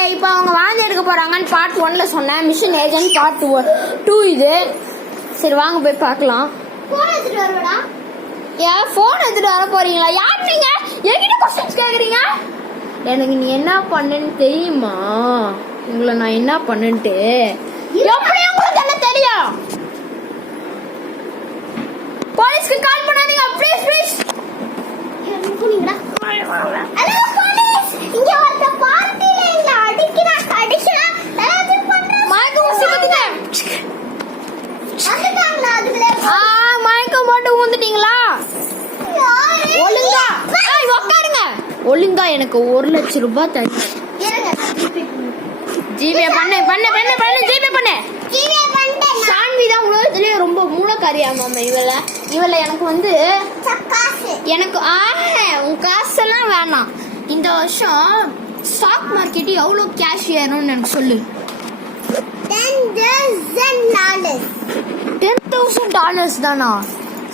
Okay, இப்போ அவங்க வாந்தி எடுக்க போறாங்கன்னு பார்ட் 1ல சொன்னேன். மிஷன் ஏஜென்ட் பார்ட் 2 இது. சரி வாங்க போய் பார்க்கலாம். போன் எடுத்துட்டு வரடா. போன் எடுத்துட்டு வர போறீங்களா? யார் நீங்க? என்கிட்ட क्वेश्चंस கேக்குறீங்க? எனக்கு நீ என்ன பண்ணேன்னு தெரியுமா? உங்களை நான் என்ன பண்ணேன்ட்டு எப்படி உங்களுக்கு என்ன தெரியும்? போலீஸ்க்கு கால் பண்ணாதீங்க ப்ளீஸ் ப்ளீஸ். போனீங்கடா. ஹலோ போலீஸ், இங்க வந்த பார்ட்டில எங்க அடிக்கிறா ஏதாவது பண்ற மயக்கம் வச்சுட்டீங்க. வந்துட்டாங்களா? அதுக்குள்ள மயக்கம் போட்டு ஊந்துட்டீங்களா? ஒழுங்கா உட்காருங்க. ஒழுங்கா எனக்கு 1 லட்சம் ரூபாய் தரீங்க. ஜிபே பண்ணு பண்ணு பண்ணு பண்ணு ஜிபே பண்ணு. ஜிபே பண்ணிட்டேன். சான்வி தான் உலகத்திலே ரொம்ப மூலக்காரியாமாம் இவள எனக்கு வந்து காசு எனக்கு உன் காசெல்லாம் வேணாம். இந்த வருஷம் ஸ்டாக் மார்க்கெட் எவ்வளோ கேஷ் ஏறும்னு எனக்கு சொல்லு. $10,000 தானா?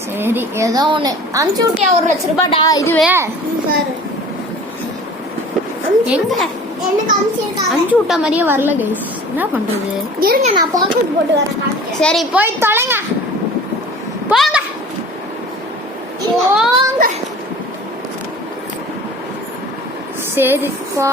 சரி ஏதோ ஒன்று அனுப்பிச்சு விட்டியா? 1 லட்சம் ரூபாய்டா. இதுவே எங்க எனக்கு அனுப்பிச்சிருக்காங்க. அனுப்பிச்சு விட்ட மாதிரியே வரல கைஸ். என்ன பண்றது? இருங்க நான் பாக்கெட் போட்டு வரேன். சரி போய் தொலைங்க. போங்க போங்க. சரி பா.